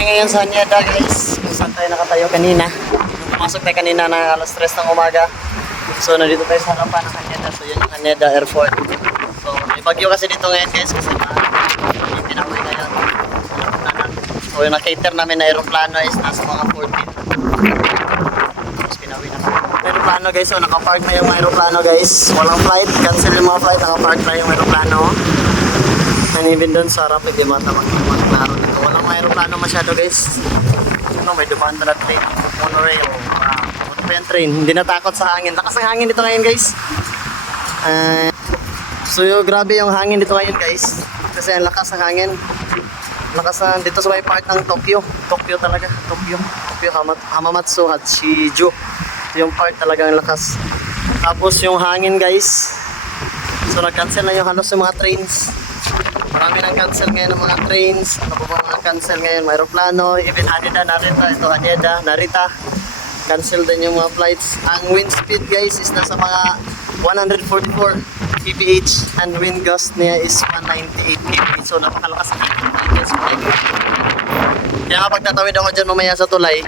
tayo ngayon sa Hanyada guys. Kung saan tayo nakatayo kanina. Pumasok tayo kanina na alas 3 ng umaga. So nandito tayo sa harapan ng Hanyada. So yun yung Hanyada Airport. So may bagyo kasi dito ngayon guys kasi na yung pinakoy ngayon. So yung na-cater namin na aeroplano is nasa mga 14. Tapos pinawi na Aeroplano guys, so nakapark na yung aeroplano guys. Walang flight, cancel yung mga flight, nakapark na yung aeroplano. And even doon sa harap, hindi mata magklaro dito. Walang aeroplano masyado guys. Ano, may dumaan na train, monorail. Uh, ano pa train? Hindi natakot sa hangin. Lakas ang hangin dito ngayon guys. Uh, so yung grabe yung hangin dito ngayon guys. Kasi ang lakas ng hangin. Lakas na dito sa may part ng Tokyo. Tokyo talaga. Tokyo. Tokyo Hama, Hamamatsu Hachiju. Yung part talagang lakas. Tapos yung hangin guys. So nag-cancel na yung halos yung mga trains. Marami nang cancel ngayon ng mga trains. Ano ba mga cancel ngayon? May aeroplano. Even Haneda, Narita. Ito Haneda, Narita. Cancel din yung mga flights. Ang wind speed guys is nasa mga 144 kph and wind gust niya is 198 kph. So napakalakas ang guys. Kaya kapag tatawid ako dyan mamaya sa tulay,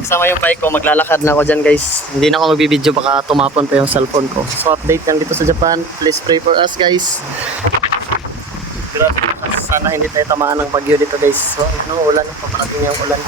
kasama yung bike ko, maglalakad na ako dyan guys. Hindi na ako magbibideo baka tumapon pa yung cellphone ko. So update lang dito sa Japan. Please pray for us guys grabe. Sana hindi tayo tamaan ng bagyo dito guys. So, no, ulan. pa Paparating yung ulan.